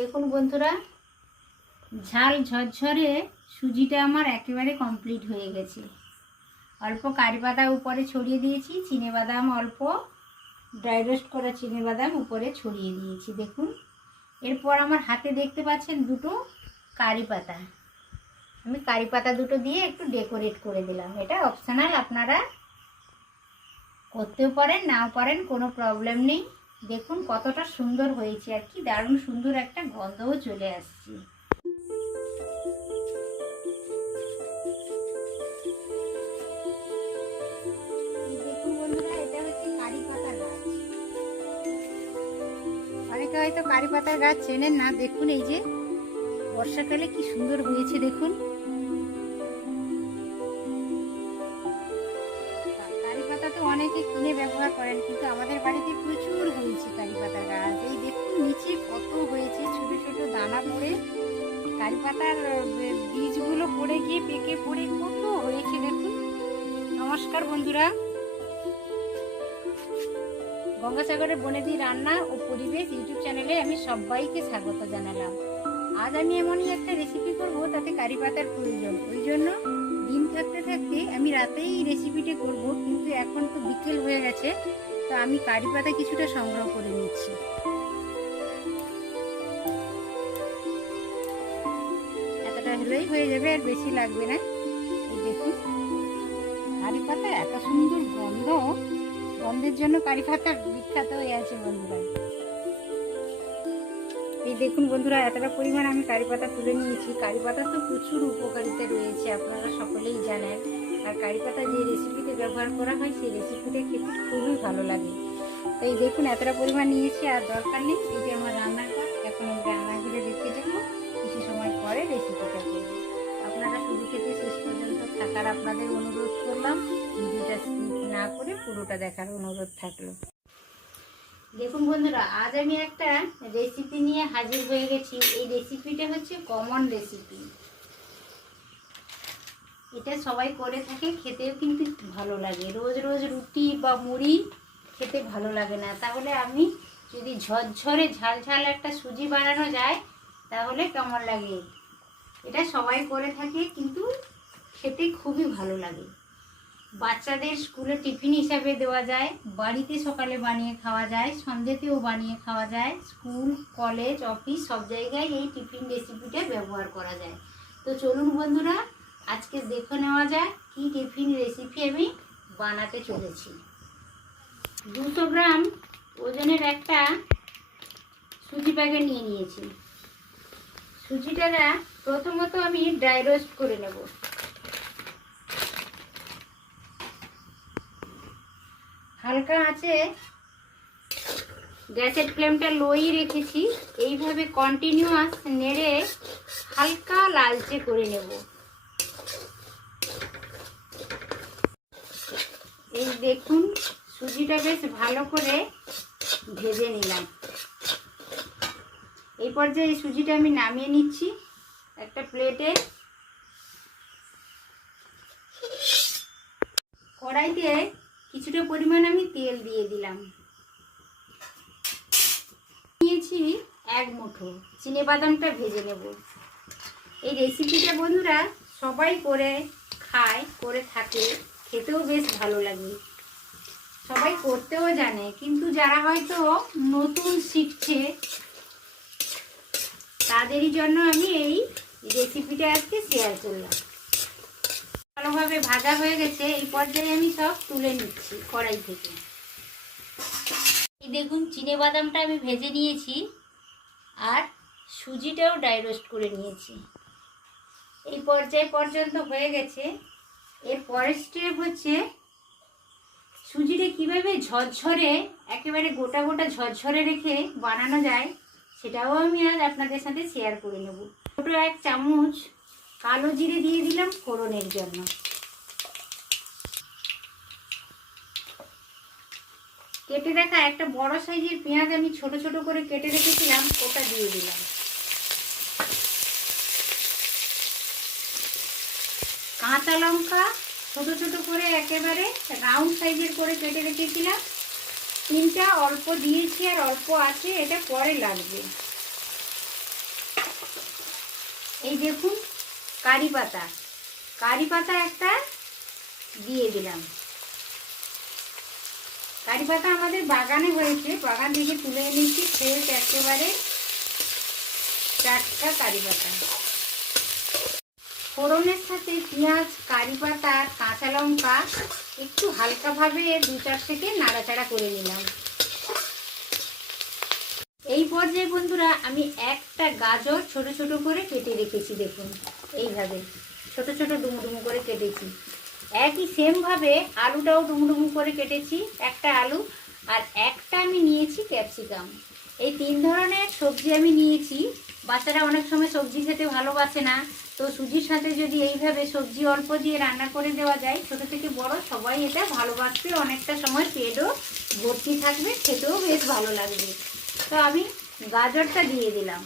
দেখুন বন্ধুরা, ঝাল ঝরঝরে সুজিটা আমার একেবারে কমপ্লিট হয়ে গেছে। অল্প কারি পাতা উপরে ছড়িয়ে দিয়েছি, চিনেবাদাম অল্প ড্রাই রোস্ট করা চিনেবাদাম উপরে ছড়িয়ে দিয়েছি। দেখুন, এরপর আমার হাতে দেখতে পাচ্ছেন দুটো কারি পাতা। আমি কারি পাতা দুটো দিয়ে একটু ডেকোরেট করে দিলাম। এটা অপশনাল, আপনারা করতেও পারেন নাও পারেন, কোনো প্রবলেম নেই। দেখুন কতটা সুন্দর হয়েছে, আর কি দারুণ সুন্দর একটা গন্ধও চলে আসছে। দেখুন বন্ধুরা, এটা হচ্ছে কারি পাতার গাছ। অনেকে হয়তো কারি পাতার গাছ চেনেন না। দেখুন এই যে বর্ষাকালে কি সুন্দর হয়েছে। দেখুন কারি পাতা তো অনেকে কিনে ব্যবহার করেন, কিন্তু আমাদের বাড়িতে প্রচুর হয়েছে কারি পাতার গাছ। এই দেখুন নিচে কত হয়েছে, ছোট ছোট দানা পড়ে কারি পাতার বীজগুলো পড়ে গিয়ে পেকে পড়ে কত হয়েছে। দেখুন। নমস্কার বন্ধুরা, গঙ্গাসাগরের বনেদি রান্না ও পরিবেশ ইউটিউব চ্যানেলে আমি সবাইকে স্বাগত জানালাম। আজ আমি এমনই একটা রেসিপি করব, তাতে কারি পাতার প্রয়োজন। ওই জন্য দিন থাকতে থাকতে আমি রাতেই রেসিপিটা করব, কিন্তু এখন তো বিকেল হয়ে গেছে, তো আমি কারি পাতা কিছুটা সংগ্রহ করে নিচ্ছি। এতটা হলেই হয়ে যাবে, আর বেশি লাগবে না। এই দেখুন কারি পাতা এত সুন্দর গন্ধ, গন্ধের জন্য কারি পাতা বিখ্যাত হয়ে আছে বন্ধুরা। এই দেখুন বন্ধুরা, এতটা পরিমাণ আমি কারি পাতা তুলে নিয়েছি। কারি পাতা তো প্রচুর উপকারিতা রয়েছে, আপনারা সকলেই জানেন। আর কারি পাতা যে রেসিপিতে ব্যবহার করা হয়, সেই রেসিপিটা খেতে খুবই ভালো লাগে। তো এই দেখুন এতটা পরিমাণ নিয়েছি, আর দরকার নেই। এই যে আমার রান্নাঘর, এখন আমি রান্নাঘরে রেখে দেবো, কিছু সময় পরে রেসিপিটা করবো। আপনারা শুরু থেকে শেষ পর্যন্ত থাকার আপনাদের অনুরোধ করলাম। ভিডিওটা স্কিপ না করে পুরোটা দেখার অনুরোধ থাকলো। দেখুন বন্ধুরা, আজ আমি একটা রেসিপি নিয়ে হাজির হয়ে গেছি। এই রেসিপিটা হচ্ছে কমন রেসিপি। এটা সবাই করে থাকে, খেতেও কিন্তু ভালো লাগে। রোজ রোজ রুটি বা মুড়ি খেতে ভালো লাগে না। তাহলে আমি যদি ঝরঝরে ঝাল ঝাল একটা সুজি বানানো যায়, তাহলে কেমন লাগে। এটা সবাই করে থাকে, কিন্তু খেতে খুবই ভালো লাগে। বাচ্চাদের স্কুলে টিফিন হিসাবে দেওয়া যায়, বাড়িতে সকালে বানিয়ে খাওয়া যায়, সন্ধ্যেতেও বানিয়ে খাওয়া যায়। স্কুল, কলেজ, অফিস সব জায়গায় এই টিফিন রেসিপিটা ব্যবহার করা যায়। তো চলুন বন্ধুরা, আজকে দেখে নেওয়া যায় কি টিফিন রেসিপি আমি বানাতে চলেছি। 200 গ্রাম ওজনের একটা সুজি প্যাকেট নিয়ে নিয়েছি। সুজিটা প্রথমত আমি ড্রাই রোস্ট করে নেব। হালকা আছে, গ্যাসের ফ্লেমটা লোই রেখেছি। এইভাবে কন্টিনিউয়াস নেড়ে হালকা লালচে করে নেব। এই দেখুন সুজিটা বেশ ভালো করে ভেজে নিলাম। এই পর্যায়ে সুজিটা আমি নামিয়ে নিচ্ছি একটা প্লেটে। কড়াইতে কিছুটা পরিমাণ আমি তেল দিয়ে দিলাম। নিয়েছি 1 মুঠো চিনেবাদামটা ভেজে নেব। এই রেসিপিটা বন্ধুরা সবাই করে খায়, করে থাকে, খেতেও বেশ ভালো লাগে। সবাই করতেও জানে, কিন্তু যারা হয়তো নতুন শিখছে, তাদেরই জন্য আমি এই রেসিপিটা আজকে শেয়ার করলাম। ভালোভাবে ভাজা হয়ে গেছে। এই পর্যায়ে আমি সব তুলে নিচ্ছি কড়াই থেকে। এই দেখুন চিনেবাদামটা আমি ভেজে নিয়েছি, আর সুজিটাও ড্রাই রোস্ট করে নিয়েছি। এই পর্যায় পর্যন্ত হয়ে গেছে। এর পরের স্টেপ হচ্ছে সুজিটা কিভাবে ঝরঝরে, একেবারে গোটা গোটা ঝরঝরে রেখে বানানো যায়, সেটাও আমি আজ আপনাদের সাথে শেয়ার করে নেব। ছোট 1 চামচ কালো জিরে দিয়ে দিলাম ফোড়নের জন্য। কেটে রাখা একটা বড় সাইজের পেঁয়াজ আমি ছোট ছোট করে কেটে রেখেছিলাম, ওটা দিয়ে দিলাম। কাঁচা লঙ্কা ছোট ছোট করে একেবারে রাউন্ড সাইজের করে কেটে রেখেছিলাম, 3টা অল্প দিয়েছি, আর অল্প আছে, এটা পরে লাগবে। এই দেখুন কারি পাতা একটা দিয়ে দিলাম। কারি পাতা আমাদের বাগানে হয়েছে, বাগান থেকে তুলে এনেছি, ফ্রেশ একেবারে টাটকা কারি পাতা। ফোড়নের সাথে পেঁয়াজ, কারি পাতা, কাঁচা লঙ্কা একটু হালকাভাবে 2-4 সেকেন্ড নাড়াচাড়া করে নিলাম। এই পর্যায়ে বন্ধুরা আমি একটা গাজর ছোট ছোট করে কেটে রেখেছি, দেখুন এইভাবে ছোট ছোট ডুমো করে কেটেছি। একই সেমভাবে আলুটাও ডুমো করে কেটেছি, একটা আলু, আর একটা আমি নিয়েছি ক্যাপসিকাম। এই 3 ধরনের সবজি আমি নিয়েছি। বাচ্চারা অনেক সময় সবজি খেতে ভালোবাসে না, তো সুজির সাথে যদি এইভাবে সবজি অল্প দিয়ে রান্না করে দেওয়া যায়, ছোট থেকে বড় সবাই এটা ভালোবাসবে, অনেকটা সময় পেটও ভর্তি থাকবে, খেতেও বেশ ভালো লাগবে। তো আমি গাজরটা দিয়ে দিলাম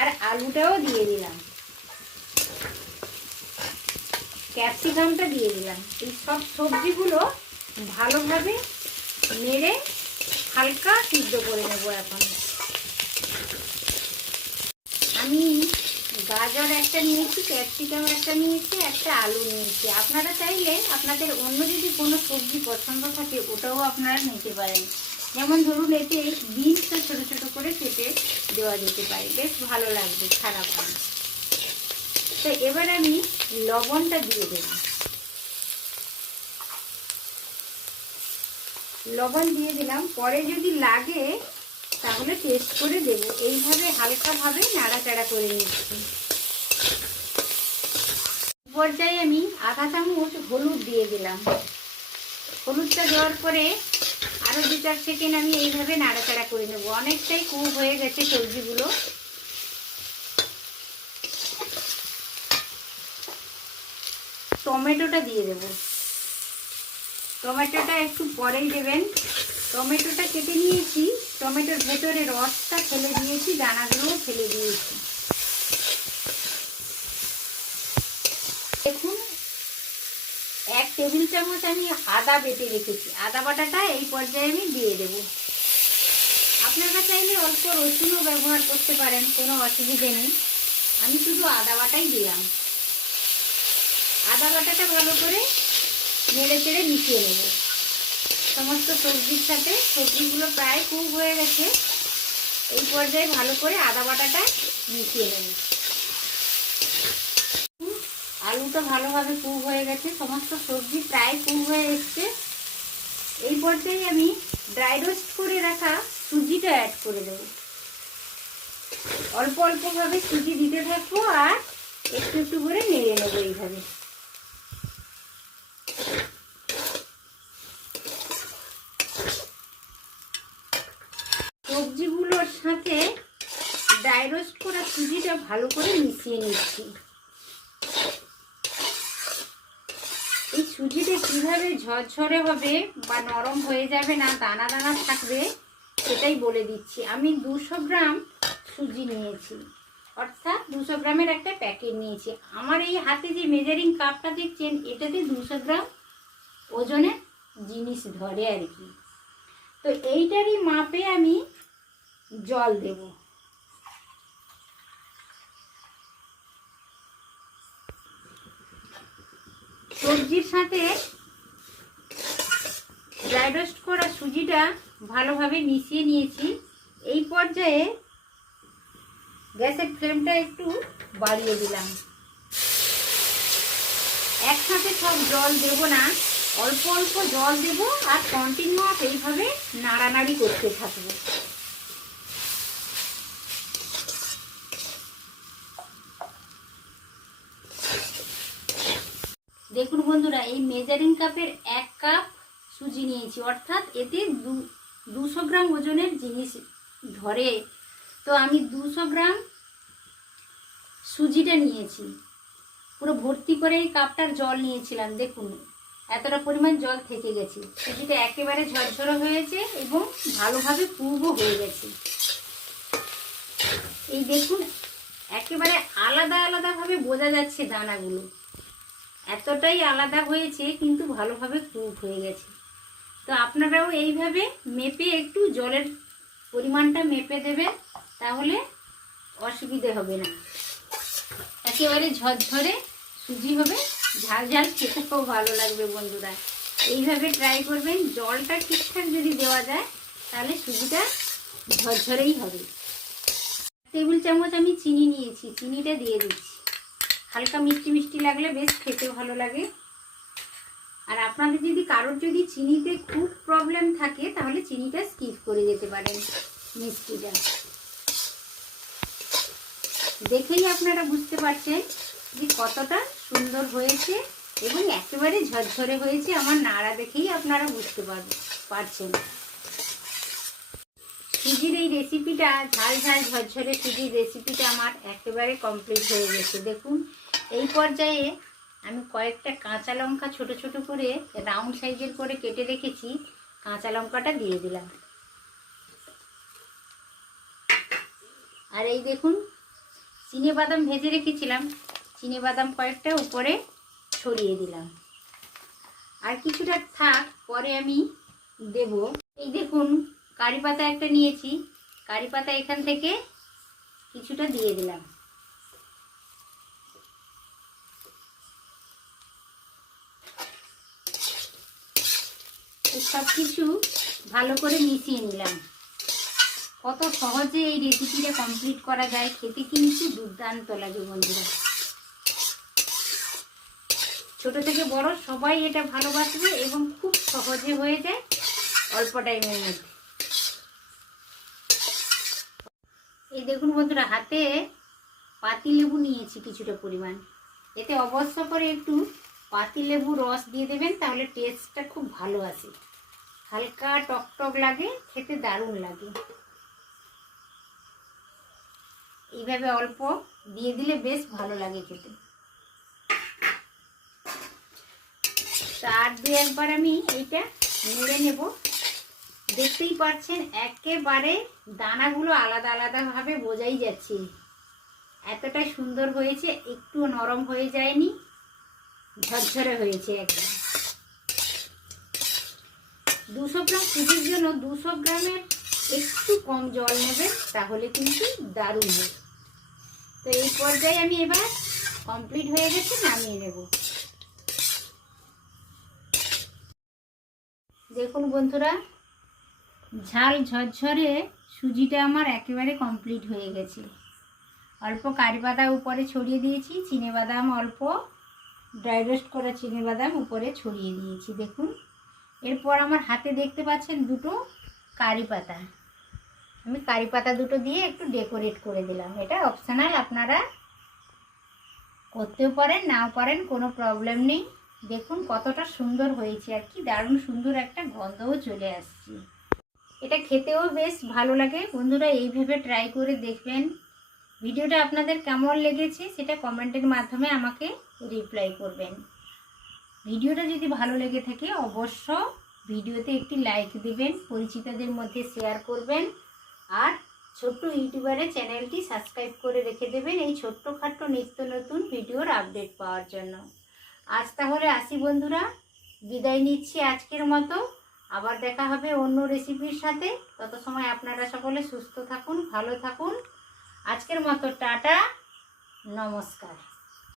আর আলুটাও দিয়ে দিলাম, ক্যাপসিকামটা দিয়ে দিলাম। এই সব সবজিগুলো ভালোভাবে নেড়ে হালকা সিদ্ধ করে নেব। এখন আমি গাজর একটা নিয়েছি, ক্যাপসিকাম একটা নিয়েছি, একটা আলু নিয়েছি। আপনারা চাইলে আপনাদের অন্য যদি কোনো সবজি পছন্দ থাকে ওটাও আপনারা নিতে পারেন। যেমন ধরুন এতে বিনসটা ছোটো ছোটো করে কেটে দেওয়া যেতে পারে, বেশ ভালো লাগবে, খারাপ হয় না। তো এবার আমি লবণটা দিয়ে দেব। লবণ দিয়ে দিলাম, পরে যদি লাগে তাহলে টেস্ট করে দেব। এইভাবে হালকাভাবে নাড়াচাড়া করে নিচ্ছি। পর্যায়ে আমি আধা চামচ হলুদ দিয়ে দিলাম। হলুদটা দেওয়ার পরে আরও 2-4 সেকেন্ড আমি এইভাবে নাড়াচাড়া করে নেব। অনেকটাই কুক হয়ে গেছে সবজিগুলো। টমেটোটা দিয়ে দেব। টমেটোটা একটু পরেই দেবেন। টমেটোটা কেটে নিয়েছি, টমেটোর ভেতরে রসটা ফেলে দিয়েছি, দানাগুলো ফেলে দিয়েছি। দেখুন 1 টেবিল চামচ আমি আদা বেটে রেখেছি, আদা বাটাটা এই পর্যায়ে আমি দিয়ে দেব। আপনারা চাইলে অল্প রসুনও ব্যবহার করতে পারেন, কোনো অসুবিধে নেই। আমি শুধু আদা বাটাই দিলাম। আদা বাটাটা ভালো করে নেড়ে চেড়ে মিশিয়ে নেব সমস্ত সবজির সাথে। সবজিগুলো প্রায় কুক হয়ে গেছে, এই পর্যায়ে ভালো করে আদা বাটাটা মিশিয়ে নেব। আলুটা ভালোভাবে কুক হয়ে গেছে, সমস্ত সবজি প্রায় কুক হয়ে এসছে। এই পর্যায়ে আমি ড্রাই রোস্ট করে রাখা সুজিটা অ্যাড করে দেব। অল্প অল্পভাবে সুজি দিতে থাকবো আর একটু একটু করে নেড়ে নেবো এইভাবে। সবজিগুলোর সাথে ড্রাই রোস্ট করা সুজিটা ভালো করে মিশিয়ে নিচ্ছি। এই সুজিটা কিভাবে ঝরঝরে হবে বা নরম হয়ে যাবে না, দানা দানা থাকবে, সেটাই বলে দিচ্ছি। আমি 200 গ্রাম সুজি নিয়েছি, অর্থাৎ 200 গ্রামের একটা প্যাকেট নিয়েছি। আমার এই হাতে যে মেজারিং কাপটা দেখছেন, এটাতে 200 গ্রাম ওজনের জিনিস ধরে আর কি। তো এইটারই মাপে আমি জল দেব। সবজির সাথে ড্রাই রোস্ট করা সুজিটা ভালোভাবে মিশিয়ে নিয়েছি। এই পর্যায়ে গ্যাসের ফ্লেমটা একটু বাড়িয়ে দিলাম। একসাথে সব জল দেব না, অল্প অল্প জল দেব আর কন্টিনিউয়াস এইভাবে নাড়ানাড়ি করতে থাকবো। দেখুন বন্ধুরা, এই মেজারিং কাপের 1 কাপ সুজি নিয়েছি, অর্থাৎ এতে 200 গ্রাম ওজনের জিনিস ধরে। তো আমি 200 গ্রাম সুজিটা নিয়েছি, পুরো ভর্তি করে এই কাপটার জল নিয়েছিলাম। দেখুন এতটা পরিমাণ জল থেকে গেছে, সুজিটা একেবারে ঝরঝরে হয়েছে এবং ভালোভাবে কুকও হয়ে গেছে। এই দেখুন একেবারে আলাদা আলাদাভাবে বোঝা যাচ্ছে দানাগুলো, এতটাই আলাদা হয়েছে, কিন্তু ভালোভাবে কুক হয়ে গেছে। তো আপনারাও এইভাবে মেপে একটু জলের পরিমাণটা মেপে দেবেন, তাহলে অসুবিধে হবে না। একেবারে ঝরঝরে সুজি হবে, ঝাল ঝাল খেতেও ভালো লাগবে বন্ধুরা। এইভাবে ট্রাই করবেন। জলটা ঠিকঠাক যদি দেওয়া যায় তাহলে সুজিটা ঝরঝরেই হবে। টেবিল চামচ আমি চিনি নিয়েছি, চিনিটা দিয়ে দিচ্ছি। হালকা মিষ্টি মিষ্টি লাগলে বেশ খেতে ভালো লাগে। আর আপনাদের যদি কারোর যদি চিনিতে খুব প্রবলেম থাকে তাহলে চিনিটা স্কিপ করে যেতে পারেন। মিষ্টিটা দেখেই আপনারা বুঝতে পারছেন যে কতটা সুন্দর হয়েছে এবং একেবারে ঝরঝরে হয়েছে। আমার নাড়া দেখেই আপনারা বুঝতে পারছেন। সুজির এই রেসিপিটা, ঝাল ঝাল ঝরঝরে সুজির রেসিপিটা আমার একেবারে কমপ্লিট হয়ে গেছে। দেখুন এই পর্যায়ে আমি কয়েকটা কাঁচা লঙ্কা ছোট ছোট করে রাউন্ড সাইজের করে কেটে রেখেছি, কাঁচা লঙ্কাটা দিয়ে দিলাম। আর এই দেখুন চিনে বাদাম ভেজে রেখেছিলাম, চিনে বাদাম কয়েকটা উপরে ছড়িয়ে দিলাম। আর কিছুটা থাক, পরে আমি দেব। এই দেখুন কারি পাতা একটা নিয়েছি, কারি পাতা এখান থেকে কিছুটা দিয়ে দিলাম। সব কিছু ভালো করে মিশিয়ে নিলাম। কত সহজে এই রেসিপিটা কমপ্লিট করা যায়, খেতে কিন্তু দুর্দান্ত লাগে বন্ধুরা। ছোট থেকে বড় সবাই এটা ভালোবাসবে এবং খুব সহজে হয়ে যায় অল্প টাইমের মধ্যে। এই দেখুন বন্ধুরা, হাতে পাতিলেবু নিয়েছি কিছুটা পরিমাণ। এতে অবশ্য করে একটু পাতিলেবু রস দিয়ে দেবেন, তাহলে টেস্টটা খুব ভালো আসে। হালকা টকটক লাগে, খেতে দারুণ লাগে। এইভাবে অল্প দিয়ে দিলে বেশ ভালো লাগে খেতে। আর দু একবার আমি এইটা নেড়ে নেব। দেখতেই পাচ্ছেন একেবারে দানাগুলো আলাদা আলাদাভাবে বোঝাই যাচ্ছে। এতটা সুন্দর হয়েছে, একটু নরম হয়ে যায়নি, ঝরঝরে হয়েছে একদম। 200 গ্রাম সুজির জন্য 200 গ্রামের একটু কম জল নেবেন, তাহলে কিন্তু দারুণ হবে। তো এই পর্যায়ে আমি এবার কমপ্লিট হয়ে গেছে, নামিয়ে নেব। দেখুন বন্ধুরা, ঝাল ঝরঝরে সুজিটা আমার একেবারে কমপ্লিট হয়ে গেছে। অল্প কারি পাতা উপরে ছড়িয়ে দিয়েছি, চিনে বাদাম অল্প ড্রাই রোস্ট করা চিনে বাদাম উপরে ছড়িয়ে দিয়েছি। দেখুন এরপর আমার হাতে দেখতে পাচ্ছেন দুটো কারি পাতা। আমি কারি পাতা দুটো দিয়ে একটু ডেকোরেট করে দিলাম। এটা অপশনাল, আপনারা করতেও পারেন নাও পারেন, কোনো প্রবলেম নেই। দেখুন কতটা সুন্দর হয়েছে, আর কি দারুণ সুন্দর একটা গন্ধও চলে আসছে। এটা খেতেও বেশ ভালো লাগে বন্ধুরা। এইভাবে ট্রাই করে দেখবেন। ভিডিওটা আপনাদের কেমন লেগেছে সেটা কমেন্টের মাধ্যমে আমাকে রিপ্লাই করবেন। ভিডিওটা যদি ভালো লেগে থাকে অবশ্য ভিডিওতে একটি লাইক দিবেন, পরিচিতদের মধ্যে শেয়ার করবেন, আর ছোট্ট ইউটিউবারের চ্যানেলটি সাবস্ক্রাইব করে রেখে দেবেন এই ছোট্টখাট্ট নিত্য নতুন ভিডিওর আপডেট পাওয়ার জন্য। আজ তাহলে আসি বন্ধুরা, বিদায় নিচ্ছি আজকের মতো। আবার দেখা হবে অন্য রেসিপির সাথে। তত সময় আপনারা সকলে সুস্থ থাকুন, ভালো থাকুন। আজকের মতো টাটা, নমস্কার।